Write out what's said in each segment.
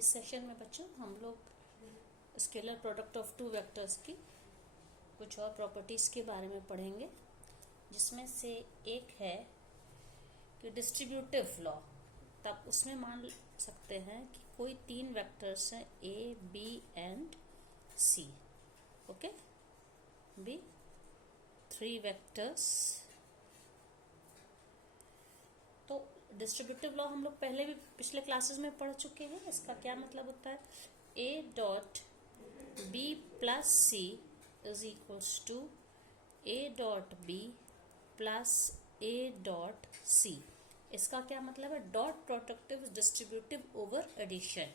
इस सेशन में बच्चों हम लोग scalar product of two vectors की कुछ और प्रॉपर्टीज के बारे में पढ़ेंगे, जिसमें से एक है कि डिस्ट्रीब्यूटिव लॉ। तब उसमें मान सकते हैं कि कोई तीन वेक्टर्स हैं A B and C. Okay, be three vectors. तो डिस्ट्रीब्यूटिव लॉ हम लोग पहले भी पिछले क्लासेस में पढ़ चुके हैं। इसका क्या मतलब होता है? A dot B plus C is equals to A dot B plus A dot C. इसका क्या मतलब है? Dot product is distributive over addition.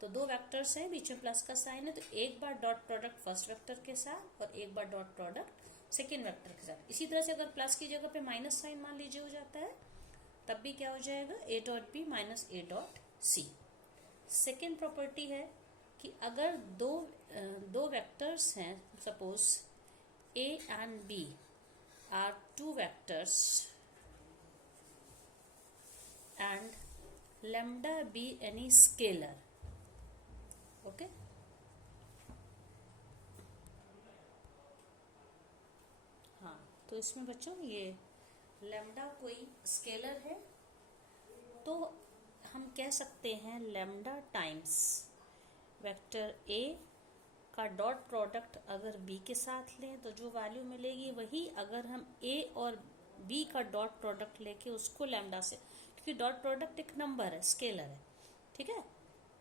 तो दो वेक्टर्स हैं, बीच में प्लस का साइन है, तो एक बार डॉट प्रोडक्ट फर्स्ट वेक्टर के साथ और एक बार डॉट प्रोडक्ट सेकेंड वेक्टर के साथ। इसी तरह से अगर प्लस की जगह पे माइनस साइन मान लीजिए हो जाता है, तब भी क्या हो जाएगा? A dot B minus A dot C. Second property है कि अगर दो वेक्टर्स हैं, suppose A and B are two vectors and lambda B any scalar. Okay, हाँ, तो इसमें बच्चों ये लैम्डा कोई स्केलर है, तो हम कह सकते हैं लैम्डा टाइम्स वेक्टर ए का डॉट प्रोडक्ट अगर बी के साथ लें तो जो वैल्यू मिलेगी वही अगर हम ए और बी का डॉट प्रोडक्ट लेके उसको लैम्डा से, क्योंकि डॉट प्रोडक्ट एक नंबर है, स्केलर है, ठीक है,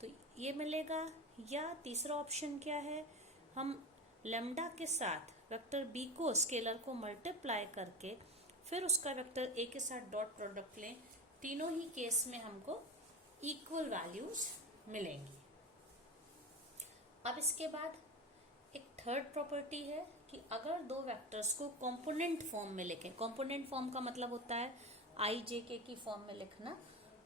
तो ये मिलेगा। या तीसरा ऑप्शन क्या है? हम लैम्डा के साथ वेक्टर बी को, स्केलर को मल्टीप्लाई करके फिर उसका वेक्टर ए के साथ डॉट प्रोडक्ट लें। तीनों ही केस में हमको इक्वल वैल्यूज मिलेंगी। अब इसके बाद एक थर्ड प्रॉपर्टी है कि अगर दो वेक्टर्स को कंपोनेंट फॉर्म में लिखें। कंपोनेंट फॉर्म का मतलब होता है आई जे के की फॉर्म में लिखना।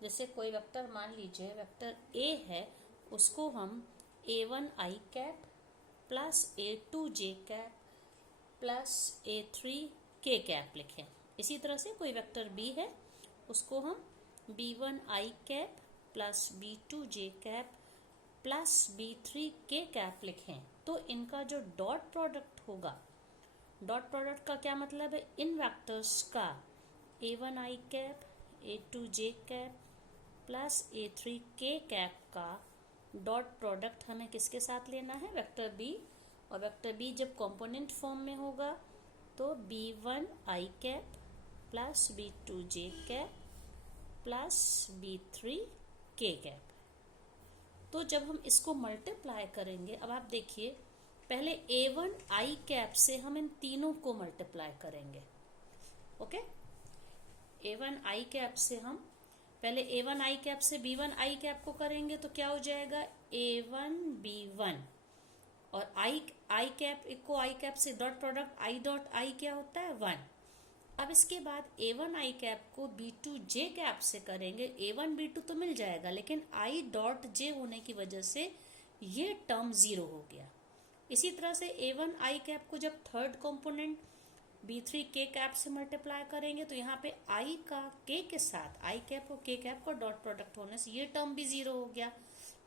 जैसे कोई वेक्टर मान लीजिए वेक्टर ए है, उसको हम a1 आई कैप प्लस a2 जे कैप प्लस a3 के कैप लिखें। इसी तरह से कोई वेक्टर b है, उसको हम b1 I cap plus b2 J cap plus b3 K cap लिखें। तो इनका जो डॉट प्रोडक्ट होगा, डॉट प्रोडक्ट का क्या मतलब है? इन वेक्टर्स का a1 आई कैप a2 जे कैप प्लस a3 के कैप का डॉट प्रोडक्ट हमें किसके साथ लेना है? Vector B. और वेक्टर बी जब कंपोनेंट फॉर्म में होगा तो b1 I cap plus b2 J cap plus b3 K cap. तो जब हम इसको मल्टीप्लाई करेंगे, अब आप देखिए, पहले a1 आई कैप से हम इन तीनों को मल्टीप्लाई करेंगे। ओके, a1 आई कैप से हम पहले a1 आई कैप से b1 आई कैप को करेंगे, तो क्या हो जाएगा? a1 b1 और आई कैप को आई कैप से dot product I dot I क्या होता है? 1। अब इसके बाद a1 आई कैप को b2 जे कैप से करेंगे। a1 b2 तो मिल जाएगा, लेकिन आई डॉट जे होने की वजह से ये टर्म 0 हो गया। इसी तरह से a1 आई कैप को जब third component b3 K cap से मल्टीप्लाई करेंगे, तो यहाँ पे i का k के साथ, आई कैप और के कैप का डॉट प्रोडक्ट होने से ये टर्म भी 0 हो गया।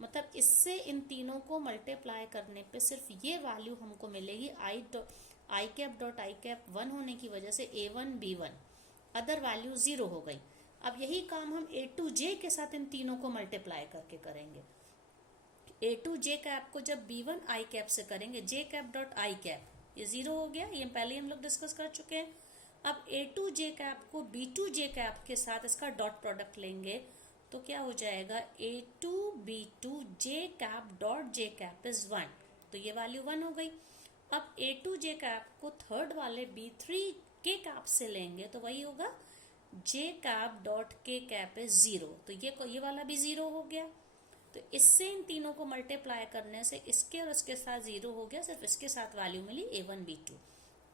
मतलब इससे इन तीनों को मल्टीप्लाई करने पे सिर्फ ये वैल्यू हमको मिलेगी आई कैप डॉट आई कैप 1 होने की वजह से a1 b1, अदर वैल्यू 0 हो गई। अब यही काम हम a2 जे के साथ इन तीनों को मल्टीप्लाई करके करेंगे। a2 जे कैप को जब b1 आई कैप से करेंगे, जे कैप डॉट आई कैप, ये 0 हो गया, ये पहले ही हम लोग डिस्कस कर चुके हैं। अब a2 जे कैप को b2 जे कैप के साथ इसका डॉट प्रोडक्ट लेंगे, तो क्या हो जाएगा? a2 b2 J cap dot J cap is 1, तो ये वैल्यू 1 हो गई। अब a2 जे कैप को थर्ड वाले b3 के कैप से लेंगे, तो वही होगा जे कैप डॉट के कैप इज 0, तो ये वाला भी 0 हो गया। तो इससे इन तीनों को मल्टीप्लाई करने से इसके और इसके साथ 0 हो गया, सिर्फ इसके साथ वैल्यू मिली a1 b2।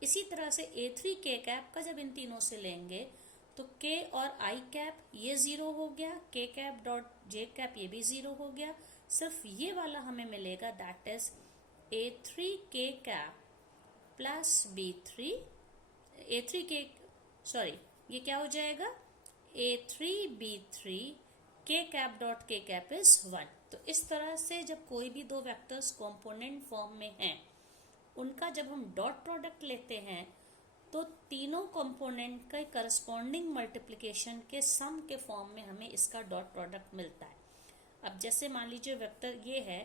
इसी तरह से a3 के कैप का जब इन तीनों से लेंगे, तो k और आई कैप ये 0 हो गया, के कैप डॉट जे कैप ये भी 0 हो गया, सिर्फ ये वाला हमें मिलेगा, दैट इज a3 के कैप प्लस b3 a3 के, सॉरी, ये क्या हो जाएगा? a3 b3 K cap dot के कैप इज 1। तो इस तरह से जब कोई भी दो वेक्टर्स कंपोनेंट फॉर्म में हैं, उनका जब हम डॉट प्रोडक्ट लेते हैं तो तीनों कंपोनेंट का करस्पॉन्डिंग मल्टीप्लिकेशन के सम के फॉर्म में हमें इसका डॉट प्रोडक्ट मिलता है। अब जैसे मान लीजिए वेक्टर ये है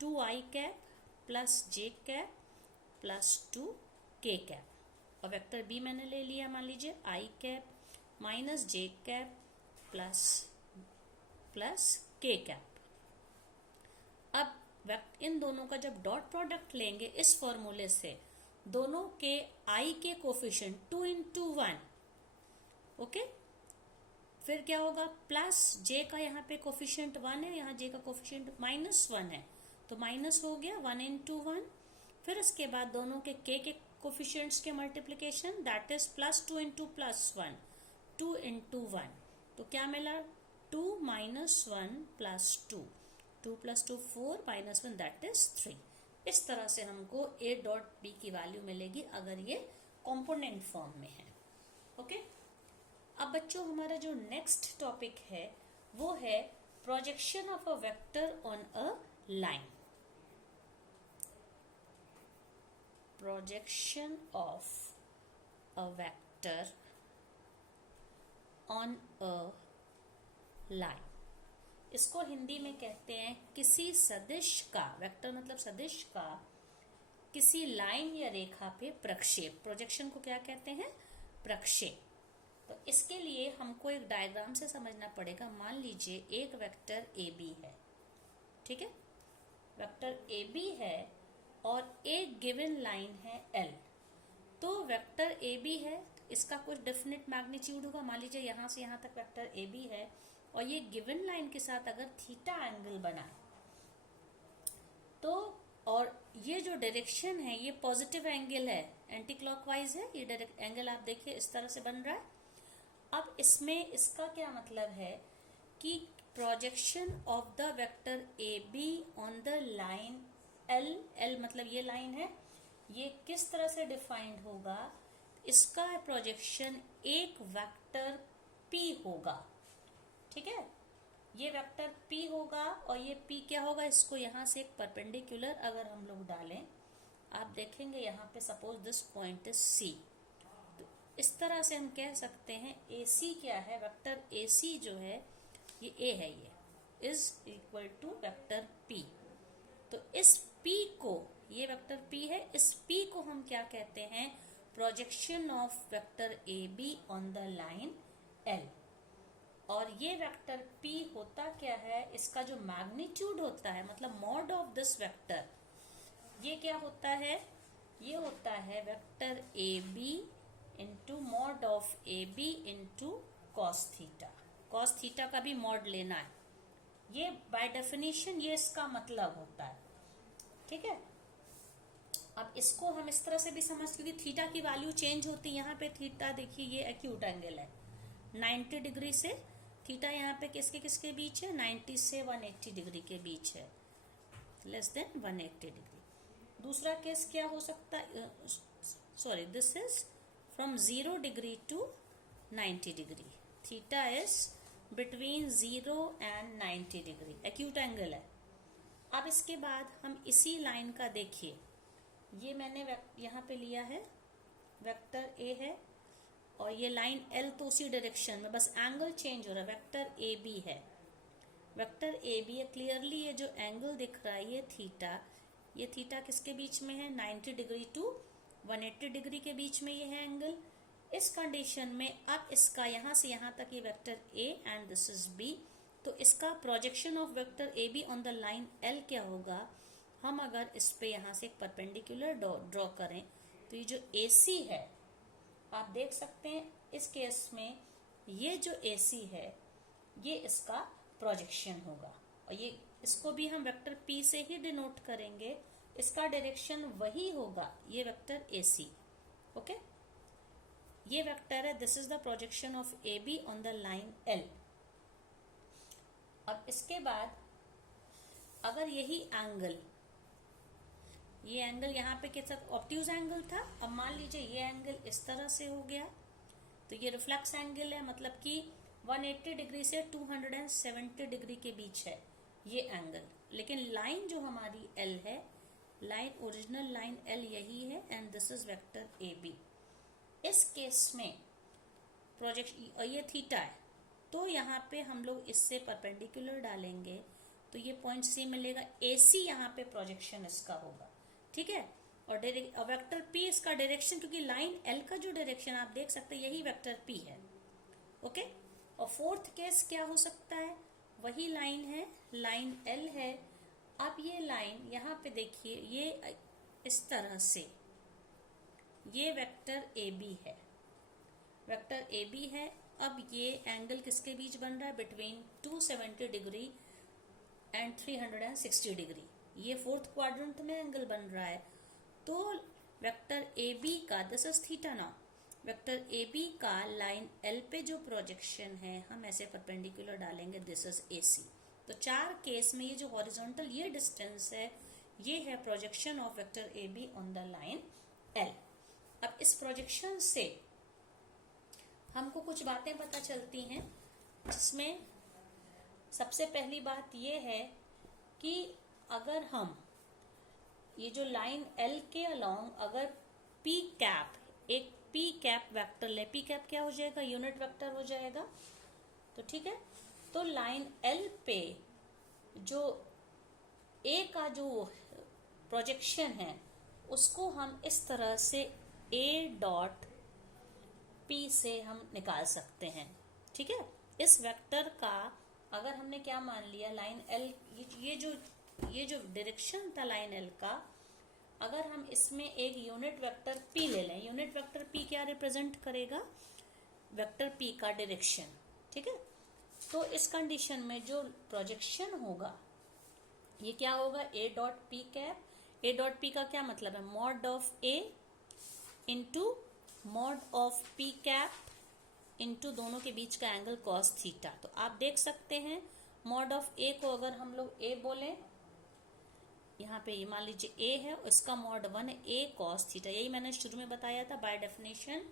2i कैप प्लस जे कैप प्लस 2k कैप, और वेक्टर बी मैंने ले लिया मान लीजिए i cap minus J cap plus k cap. अब इन दोनों का जब डॉट प्रोडक्ट लेंगे इस फॉर्मूले से, दोनों के i के कोफिशिएंट 2 into 1, ओके, फिर क्या होगा प्लस j का यहाँ पे कोफिशिएंट 1 है, यहाँ j का कोफिशिएंट -1 है, तो माइनस हो गया 1 into 1। फिर उसके बाद दोनों के k के कोफिशिएंट्स के multiplication, that is +2 into +1, 2 into 1, तो क्या मिला 2 - 1 + 2, 2 + 2 4 -1 दैट इज 3। इस तरह से हमको a डॉट b की वैल्यू मिलेगी अगर ये कंपोनेंट फॉर्म में है। ओके, अब बच्चों हमारा जो नेक्स्ट टॉपिक है वो है projection of a vector on a line. Projection of a vector on a line, इसको हिंदी में कहते हैं किसी सदिश का, वेक्टर मतलब सदिश का किसी लाइन या रेखा पे प्रक्षेप। प्रोजेक्शन को क्या कहते हैं? प्रक्षेप। तो इसके लिए हमको एक डायग्राम से समझना पड़ेगा। मान लीजिए एक वेक्टर ए बी है, ठीक है, वेक्टर ए बी है और एक गिवन लाइन है एल। तो वेक्टर ए बी है, इसका कुछ डेफिनेट मैग्नीट्यूड होगा। मान लीजिए यहाँ से यहाँ तक वेक्टर ए बी है और ये गिवन लाइन के साथ अगर थीटा एंगल बनाए तो, और ये जो डायरेक्शन है ये पॉजिटिव एंगल है, एंटी क्लॉकवाइज है, ये डायरेक्ट एंगल आप देखिए इस तरह से बन रहा है। अब इसमें इसका क्या मतलब है कि projection of the vector A B on the line L, L मतलब ये लाइन है, ये किस तरह से डिफाइंड होगा? इसका प्रोजेक्शन एक वेक्टर P होगा, ठीक है, ये वेक्टर P होगा और ये P क्या होगा? इसको यहाँ से एक परपेंडिकुलर अगर हम लोग डालें, आप देखेंगे यहाँ पे suppose this point is C, तो इस तरह से हम कह सकते हैं AC क्या है? वेक्टर AC जो है ये A है, ये is equal to vector P। तो इस P को, ये वेक्टर P है, इस P को हम क्या कहते हैं? Projection of vector AB on the line L। और ये वेक्टर P होता क्या है? इसका जो मैग्नीट्यूड होता है, मतलब मॉड ऑफ दिस वेक्टर, ये क्या होता है? ये होता है vector AB into mod of AB into cos theta. Cos theta का भी मॉड लेना है, ये बाय डेफिनेशन ये इसका मतलब होता है, ठीक है। अब इसको हम इस तरह से भी समझ, क्योंकि थीटा की वैल्यू चेंज होती है। यहाँ पे थीटा देखिए ये एक्यूट एंगल है, 90 डिग्री से थीटा यहाँ पे किसके किसके बीच है? 90 से 180 डिग्री के बीच है, लेस देन 180 डिग्री। दूसरा केस क्या हो सकता है? Sorry, this is from 0 degree to 90 degree. Theta is between 0 and 90 degree, acute angle है। अब इसके बाद हम इसी लाइन का देखिए, ये मैंने यहाँ पे लिया है, वेक्टर ए है और ये लाइन एल तो उसी डायरेक्शन में, बस एंगल चेंज हो रहा है। वेक्टर ए बी है, वेक्टर ए बी है, क्लियरली ये जो एंगल दिख रहा है ये थीटा, ये थीटा किसके बीच में है? 90 डिग्री टू 180 डिग्री के बीच में ये है एंगल। इस कंडीशन में अब इसका यहाँ से यहाँ तक ये vector A and this is B, तो इसका projection of vector A B on the line L क्या होगा? हम अगर इस पे यहाँ से एक परपेंडिकुलर ड्रॉ करें तो ये जो AC है, आप देख सकते हैं इस केस में ये जो AC है ये इसका प्रोजेक्शन होगा, और ये इसको भी हम वेक्टर P से ही डिनोट करेंगे, इसका डायरेक्शन वही होगा, ये वेक्टर AC, ओके। ये वेक्टर है, this is the projection of AB on the line L। अब इसके बाद अगर यही एंगल, ये एंगल यहाँ पे के साथ ऑब्ट्यूज एंगल था, अब मान लीजिए ये एंगल इस तरह से हो गया, तो ये रिफ्लेक्स एंगल है, मतलब कि 180 डिग्री से 270 डिग्री के बीच है ये एंगल, लेकिन लाइन जो हमारी एल है, लाइन ओरिजिनल लाइन एल यही है and this is vector A B. इस केस में प्रोजेक्शन ये थीटा है, तो यहाँ पे हम लोग इससे परपेंडिकुलर डालेंगे तो ये पॉइंट सी मिलेगा। ए सी यहाँ पे प्रोजेक्शन इसका होगा, ठीक है। और वेक्टर पी इसका डायरेक्शन, क्योंकि लाइन एल का जो डायरेक्शन आप देख सकते हैं यही वेक्टर पी है, ओके। और फोर्थ केस क्या हो सकता है, वही लाइन है, लाइन एल है। अब ये लाइन यहाँ पे देखिए, ये इस तरह से ये वेक्टर ए बी है, वेक्टर ए बी है। अब ये एंगल किसके बीच बन रहा है, बिटवीन 270 डिग्री एंड 360 डिग्री, ये फोर्थ क्वाड्रेंट में एंगल बन रहा है। तो वेक्टर ए बी का, दिस इज थीटा ना, वेक्टर ए बी का लाइन एल पे जो प्रोजेक्शन है हम ऐसे परपेंडिकुलर डालेंगे, दिस इज ए सी। तो चार केस में ये जो हॉरिजॉन्टल ये डिस्टेंस है, ये है projection of vector A B on the line L. अब इस प्रोजेक्शन से हमको कुछ बातें पता चलती हैं, जिसमें सबसे पहली बात ये है कि अगर हम ये जो लाइन एल के अलोंग अगर पी कैप, एक पी कैप वेक्टर ले, पी कैप क्या हो जाएगा, यूनिट वेक्टर हो जाएगा, तो ठीक है। तो लाइन एल पे जो ए का जो प्रोजेक्शन है उसको हम इस तरह से ए डॉट पी से हम निकाल सकते हैं, ठीक है। इस वेक्टर का अगर हमने क्या मान लिया, लाइन एल, ये जो डायरेक्शन था लाइन एल का, अगर हम इसमें एक यूनिट वेक्टर पी ले लें, यूनिट वेक्टर पी क्या रिप्रेजेंट करेगा, वेक्टर पी का डायरेक्शन, ठीक है। तो इस कंडीशन में जो प्रोजेक्शन होगा ये क्या होगा, ए डॉट पी कैप। ए डॉट पी का क्या मतलब है, mod of A into mod of P cap into दोनों के बीच का एंगल कॉस थीटा। तो आप देख सकते हैं मॉड ऑफ ए को अगर हम लोग ए बोले, यहाँ पे मान लीजिए ए है, इसका मॉड 1 है, ए कॉस थीटा, यही मैंने शुरू में बताया था बाय डेफिनेशन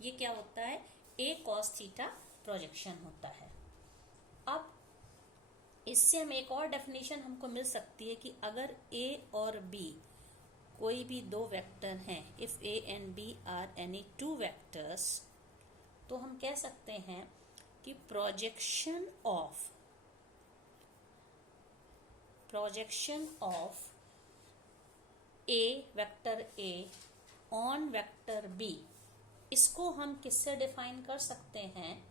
ये क्या होता है, ए कॉस थीटा प्रोजेक्शन होता है। अब इससे हम एक और डेफिनेशन हमको मिल सकती है कि अगर ए और बी कोई भी दो वेक्टर हैं, if A and B are any two vectors, तो हम कह सकते हैं कि projection of a vector A on vector B, इसको हम किससे डिफाइन कर सकते हैं,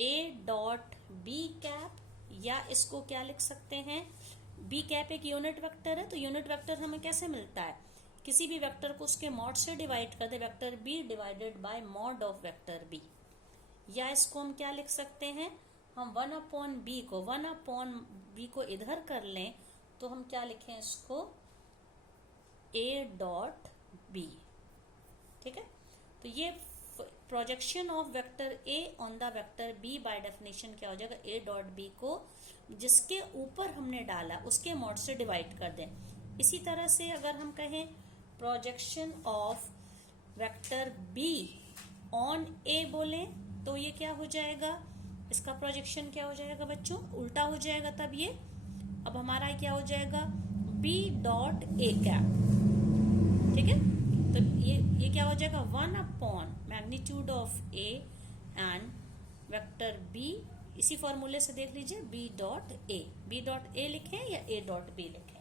ए डॉट बी कैप, या इसको क्या लिख सकते हैं, बी कैप एक यूनिट वेक्टर है, तो यूनिट वेक्टर हमें कैसे मिलता है, किसी भी वेक्टर को उसके मॉड से डिवाइड कर दे, vector B divided by mod of vector B. या इसको हम क्या लिख सकते हैं, हम 1/b को इधर कर लें तो हम क्या लिखें इसको, ए डॉट बी, ठीक है। तो ये projection of vector A on the vector B by definition क्या हो जाएगा, ए डॉट बी को जिसके ऊपर हमने डाला उसके मॉड से डिवाइड कर दें। इसी तरह से अगर हम कहें projection of vector B on A बोले तो ये क्या हो जाएगा, इसका प्रोजेक्शन क्या हो जाएगा बच्चों, उल्टा हो जाएगा। तब ये अब हमारा क्या हो जाएगा, बी डॉट ए कैप, ठीक है। तो ये क्या हो जाएगा, 1/मैग्नीट्यूड of A and vector B. इसी फॉर्मूले से देख लीजिए, बी डॉट ए लिखें या ए डॉट बी लिखें,